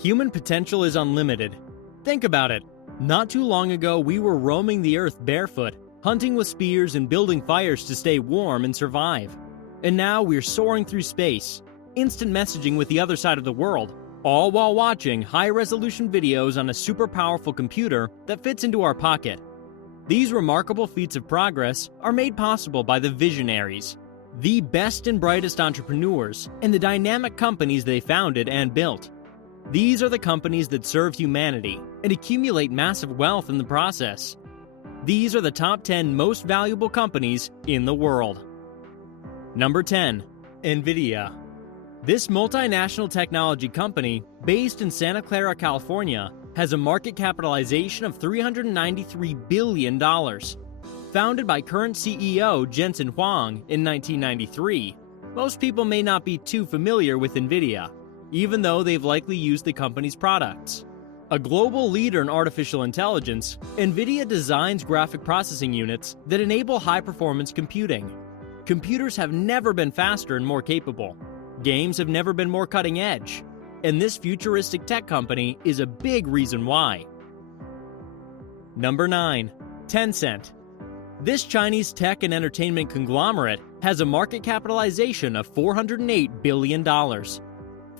Human potential is unlimited. Think about it. Not too long ago, we were roaming the earth barefoot, hunting with spears and building fires to stay warm and survive. And now we're soaring through space, instant messaging with the other side of the world, all while watching high-resolution videos on a super powerful computer that fits into our pocket. These remarkable feats of progress are made possible by the visionaries, the best and brightest entrepreneurs, and the dynamic companies they founded and built. These are the companies that serve humanity and accumulate massive wealth in the process. These are the top 10 most valuable companies in the world. Number 10. Nvidia. This multinational technology company, based in Santa Clara, California, has a market capitalization of $393 billion. Founded by current CEO Jensen Huang in 1993, most people may not be too familiar with Nvidia, even though they've likely used the company's products. A global leader in artificial intelligence, Nvidia designs graphic processing units that enable high-performance computing. Computers have never been faster and more capable. Games have never been more cutting-edge. And this futuristic tech company is a big reason why. Number 9. Tencent. This Chinese tech and entertainment conglomerate has a market capitalization of $408 billion.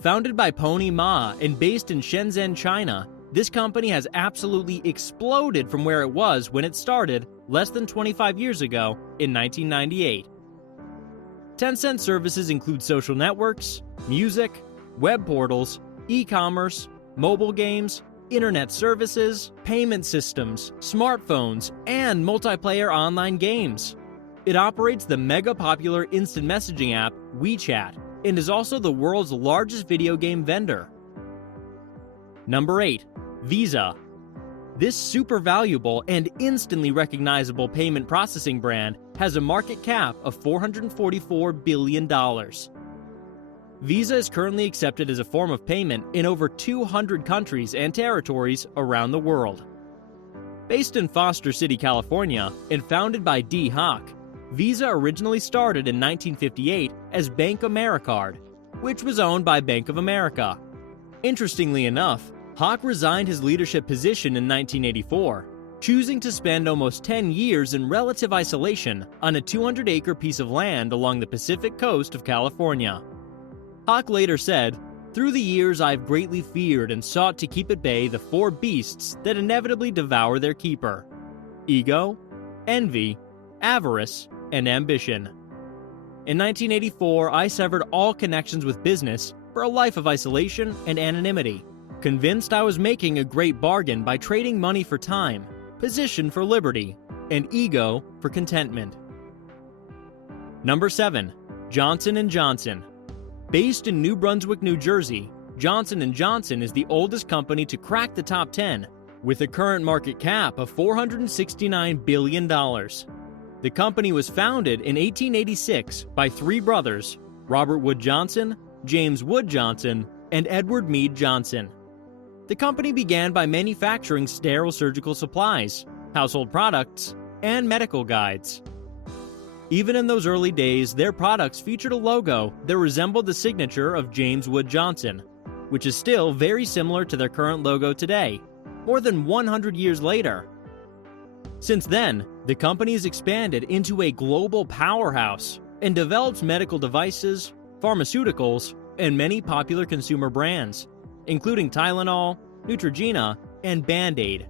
Founded by Pony Ma and based in Shenzhen, China, this company has absolutely exploded from where it was when it started less than 25 years ago in 1998. Tencent services include social networks, music, web portals, e-commerce, mobile games, internet services, payment systems, smartphones, and multiplayer online games. It operates the mega-popular instant messaging app WeChat and is also the world's largest video game vendor. Number 8. Visa. This super valuable and instantly recognizable payment processing brand has a market cap of $444 billion. Visa is currently accepted as a form of payment in over 200 countries and territories around the world. Based in Foster City, California, and founded by Dee Hock, Visa originally started in 1958 as Bank Americard, which was owned by Bank of America. Interestingly enough, Hock resigned his leadership position in 1984, choosing to spend almost 10 years in relative isolation on a 200-acre piece of land along the Pacific coast of California. Hock later said, "Through the years I've greatly feared and sought to keep at bay the four beasts that inevitably devour their keeper: ego, envy, avarice, and ambition. In 1984, I severed all connections with business for a life of isolation and anonymity, convinced I was making a great bargain by trading money for time, position for liberty, and ego for contentment." Number 7. Johnson & Johnson. Based in New Brunswick, New Jersey, Johnson & Johnson is the oldest company to crack the top 10, with a current market cap of $469 billion. The company was founded in 1886 by three brothers, Robert Wood Johnson, James Wood Johnson, and Edward Mead Johnson. The company began by manufacturing sterile surgical supplies, household products, and medical guides. Even in those early days, their products featured a logo that resembled the signature of James Wood Johnson, which is still very similar to their current logo today, more than 100 years later. Since then, the company has expanded into a global powerhouse and develops medical devices, pharmaceuticals, and many popular consumer brands, including Tylenol, Neutrogena, and Band-Aid.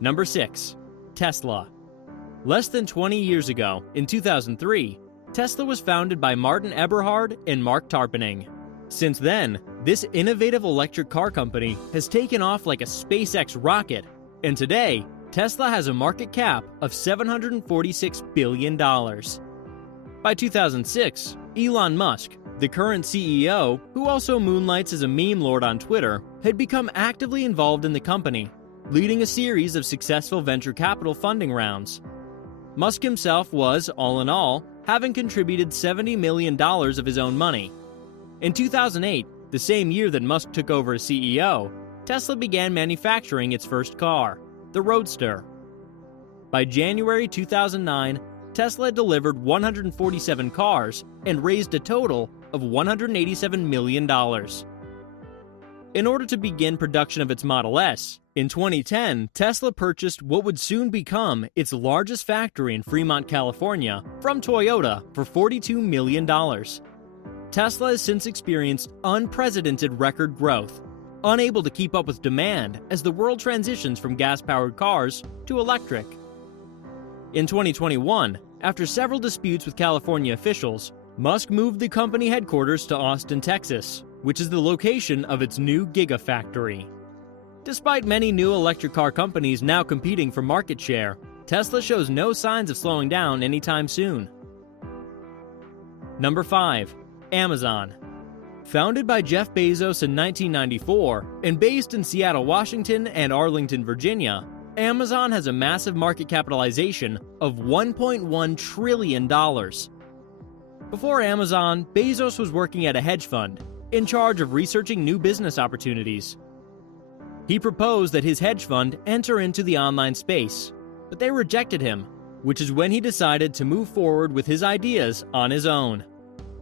Number 6. Tesla. Less than 20 years ago, in 2003, Tesla was founded by Martin Eberhard and Mark Tarpenning. Since then, this innovative electric car company has taken off like a SpaceX rocket, and today, Tesla has a market cap of $746 billion. By 2006, Elon Musk, the current CEO, who also moonlights as a meme lord on Twitter, had become actively involved in the company, leading a series of successful venture capital funding rounds. Musk himself was, all in all, having contributed $70 million of his own money. In 2008, the same year that Musk took over as CEO, Tesla began manufacturing its first car, the Roadster. By January 2009, Tesla had delivered 147 cars and raised a total of $187 million. In order to begin production of its Model S, in 2010, Tesla purchased what would soon become its largest factory in Fremont, California, from Toyota for $42 million. Tesla has since experienced unprecedented record growth, unable to keep up with demand as the world transitions from gas-powered cars to electric. In 2021, after several disputes with California officials, Musk moved the company headquarters to Austin, Texas, which is the location of its new Gigafactory. Despite many new electric car companies now competing for market share, Tesla shows no signs of slowing down anytime soon. Number 5. Amazon. Founded by Jeff Bezos in 1994 and based in Seattle, Washington and Arlington, Virginia, Amazon has a massive market capitalization of $1.1 trillion. Before Amazon, Bezos was working at a hedge fund, in charge of researching new business opportunities. He proposed that his hedge fund enter into the online space, but they rejected him, which is when he decided to move forward with his ideas on his own.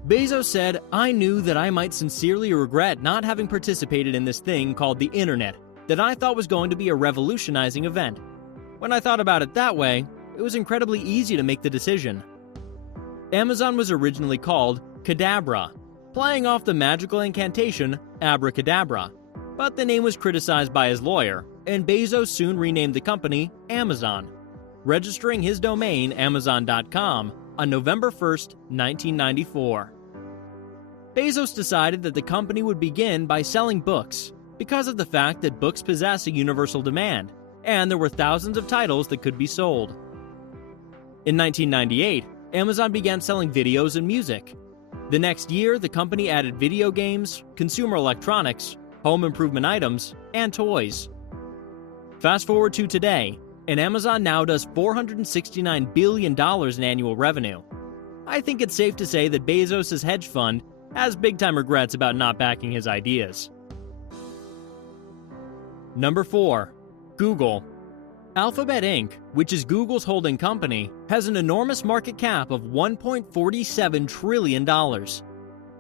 Bezos said, "I knew that I might sincerely regret not having participated in this thing called the internet that I thought was going to be a revolutionizing event. When I thought about it that way, it was incredibly easy to make the decision." Amazon was originally called Kadabra, playing off the magical incantation abracadabra, but the name was criticized by his lawyer, and Bezos soon renamed the company Amazon, registering his domain Amazon.com on November 1st, 1994. Bezos decided that the company would begin by selling books because of the fact that books possess a universal demand, and there were thousands of titles that could be sold. In 1998, Amazon began selling videos and music. The next year, the company added video games, consumer electronics, home improvement items, and toys. Fast forward to today, and Amazon now does $469 billion in annual revenue. I think it's safe to say that Bezos' hedge fund has big-time regrets about not backing his ideas. Number 4. Google. Alphabet Inc., which is Google's holding company, has an enormous market cap of $1.47 trillion.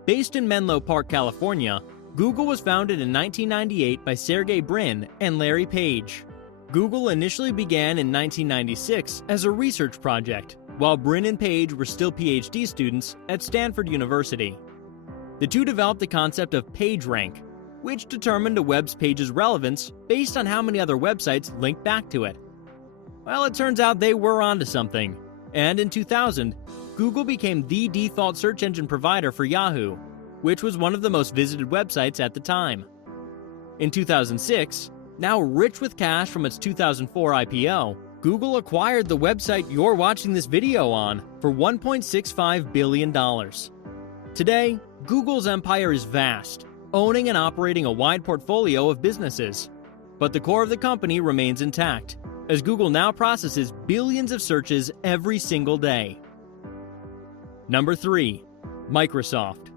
Based in Menlo Park, California, Google was founded in 1998 by Sergey Brin and Larry Page. Google initially began in 1996 as a research project, while Brin and Page were still PhD students at Stanford University. The two developed the concept of PageRank, which determined a web page's relevance based on how many other websites link back to it. Well, it turns out they were onto something, and in 2000, Google became the default search engine provider for Yahoo, which was one of the most visited websites at the time. In 2006, now rich with cash from its 2004 IPO, Google acquired the website you're watching this video on for $1.65 billion. Today, Google's empire is vast, owning and operating a wide portfolio of businesses. But the core of the company remains intact, as Google now processes billions of searches every single day. Number 3. Microsoft.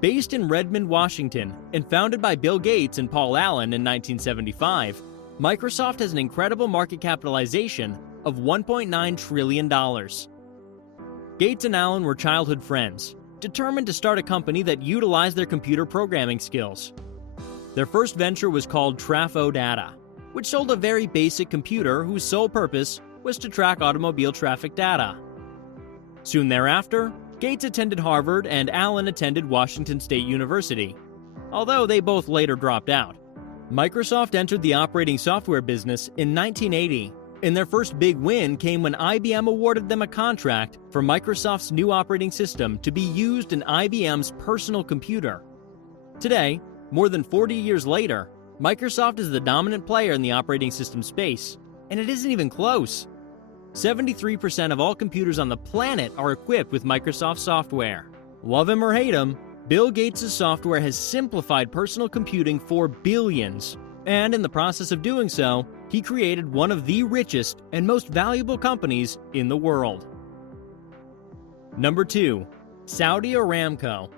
Based in Redmond, Washington, and founded by Bill Gates and Paul Allen in 1975, Microsoft has an incredible market capitalization of $1.9 trillion. Gates and Allen were childhood friends, determined to start a company that utilized their computer programming skills. Their first venture was called Trafo Data, which sold a very basic computer whose sole purpose was to track automobile traffic data. Soon thereafter, Gates attended Harvard and Allen attended Washington State University, although they both later dropped out. Microsoft entered the operating software business in 1980, and their first big win came when IBM awarded them a contract for Microsoft's new operating system to be used in IBM's personal computer. Today, more than 40 years later, Microsoft is the dominant player in the operating system space, and it isn't even close. 73% of all computers on the planet are equipped with Microsoft software. Love him or hate him, Bill Gates' software has simplified personal computing for billions, and in the process of doing so, he created one of the richest and most valuable companies in the world. Number 2. Saudi Aramco.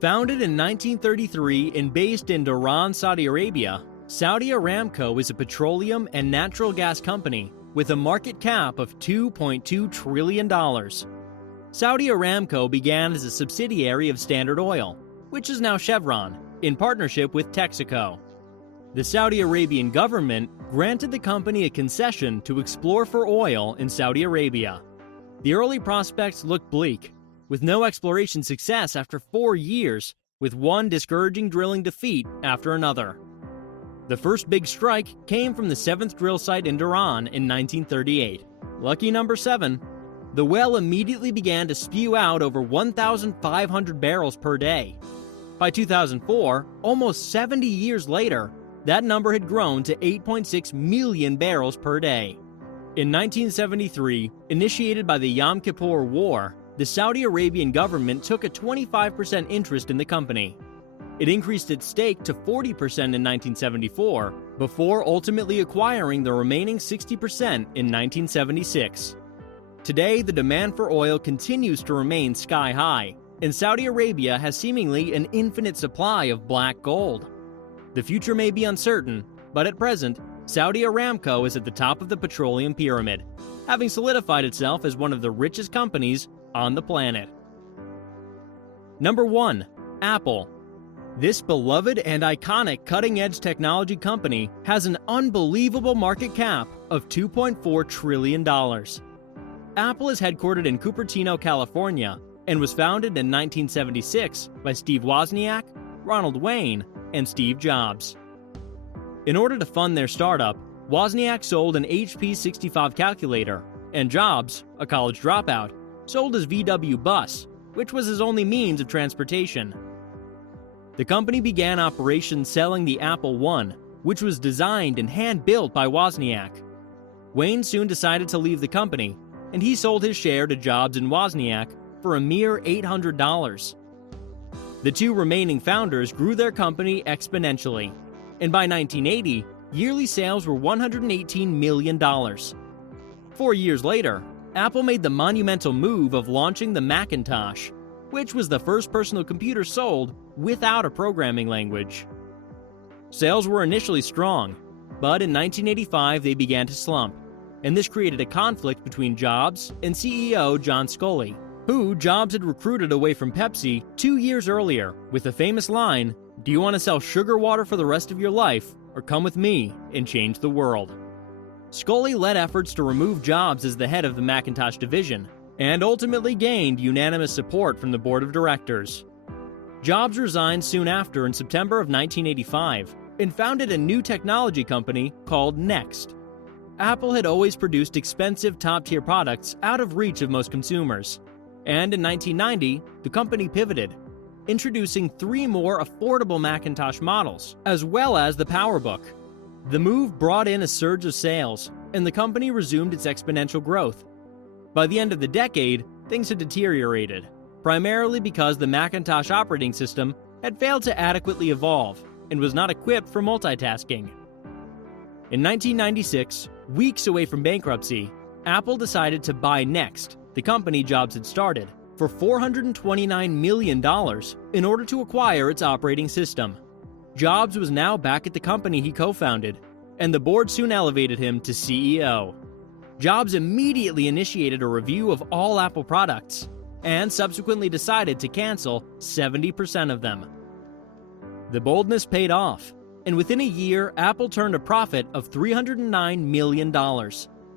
Founded in 1933 and based in Dhahran, Saudi Arabia, Saudi Aramco is a petroleum and natural gas company with a market cap of $2.2 trillion. Saudi Aramco began as a subsidiary of Standard Oil, which is now Chevron, in partnership with Texaco. The Saudi Arabian government granted the company a concession to explore for oil in Saudi Arabia. The early prospects looked bleak, with no exploration success after 4 years, with one discouraging drilling defeat after another. The first big strike came from the 7th drill site in Dhahran in 1938. Lucky number 7. The well immediately began to spew out over 1,500 barrels per day. By 2004, almost 70 years later, that number had grown to 8.6 million barrels per day. In 1973, initiated by the Yom Kippur War, the Saudi Arabian government took a 25% interest in the company. It increased its stake to 40% in 1974, before ultimately acquiring the remaining 60% in 1976. Today, the demand for oil continues to remain sky high, and Saudi Arabia has seemingly an infinite supply of black gold. The future may be uncertain, but at present, Saudi Aramco is at the top of the petroleum pyramid, having solidified itself as one of the richest companies on the planet. Number 1. Apple. This beloved and iconic cutting-edge technology company has an unbelievable market cap of $2.4 trillion. Apple is headquartered in Cupertino, California, and was founded in 1976 by Steve Wozniak, Ronald Wayne, and Steve Jobs. In order to fund their startup, Wozniak sold an HP 65 calculator, and Jobs, a college dropout, sold his VW bus, which was his only means of transportation. The company began operations selling the Apple I, which was designed and hand-built by Wozniak. Wayne soon decided to leave the company, and he sold his share to Jobs and Wozniak for a mere $800. The two remaining founders grew their company exponentially, and by 1980, yearly sales were $118 million. 4 years later, Apple made the monumental move of launching the Macintosh, which was the first personal computer sold without a programming language. Sales were initially strong, but in 1985 they began to slump, and this created a conflict between Jobs and CEO John Sculley, who Jobs had recruited away from Pepsi 2 years earlier with the famous line, "Do you want to sell sugar water for the rest of your life, or come with me and change the world?" Sculley led efforts to remove Jobs as the head of the Macintosh division, and ultimately gained unanimous support from the board of directors. Jobs resigned soon after in September of 1985 and founded a new technology company called Next. Apple had always produced expensive top-tier products out of reach of most consumers, and in 1990, the company pivoted, introducing 3 more affordable Macintosh models, as well as the PowerBook. The move brought in a surge of sales, and the company resumed its exponential growth. By the end of the decade, things had deteriorated, primarily because the Macintosh operating system had failed to adequately evolve and was not equipped for multitasking. In 1996, weeks away from bankruptcy, Apple decided to buy Next, the company Jobs had started, for $429 million in order to acquire its operating system. Jobs was now back at the company he co-founded, and the board soon elevated him to CEO. Jobs immediately initiated a review of all Apple products, and subsequently decided to cancel 70% of them. The boldness paid off, and within a year, Apple turned a profit of $309 million.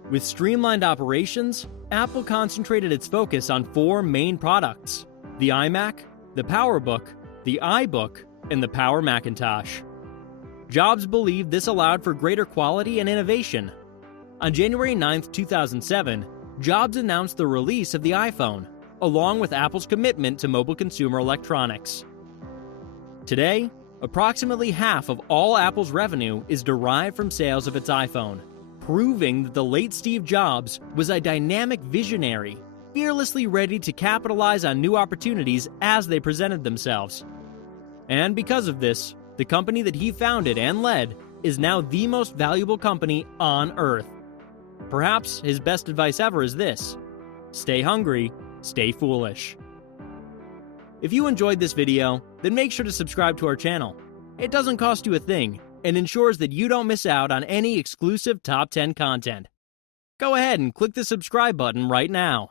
With streamlined operations, Apple concentrated its focus on 4 main products: the iMac, the PowerBook, the iBook, and the Power Macintosh. Jobs believed this allowed for greater quality and innovation. On January 9, 2007, Jobs announced the release of the iPhone, along with Apple's commitment to mobile consumer electronics. Today, approximately half of all Apple's revenue is derived from sales of its iPhone, proving that the late Steve Jobs was a dynamic visionary, fearlessly ready to capitalize on new opportunities as they presented themselves. And because of this, the company that he founded and led is now the most valuable company on Earth. Perhaps his best advice ever is this: stay hungry, stay foolish. If you enjoyed this video, then make sure to subscribe to our channel. It doesn't cost you a thing, and ensures that you don't miss out on any exclusive Top 10 content. Go ahead and click the subscribe button right now.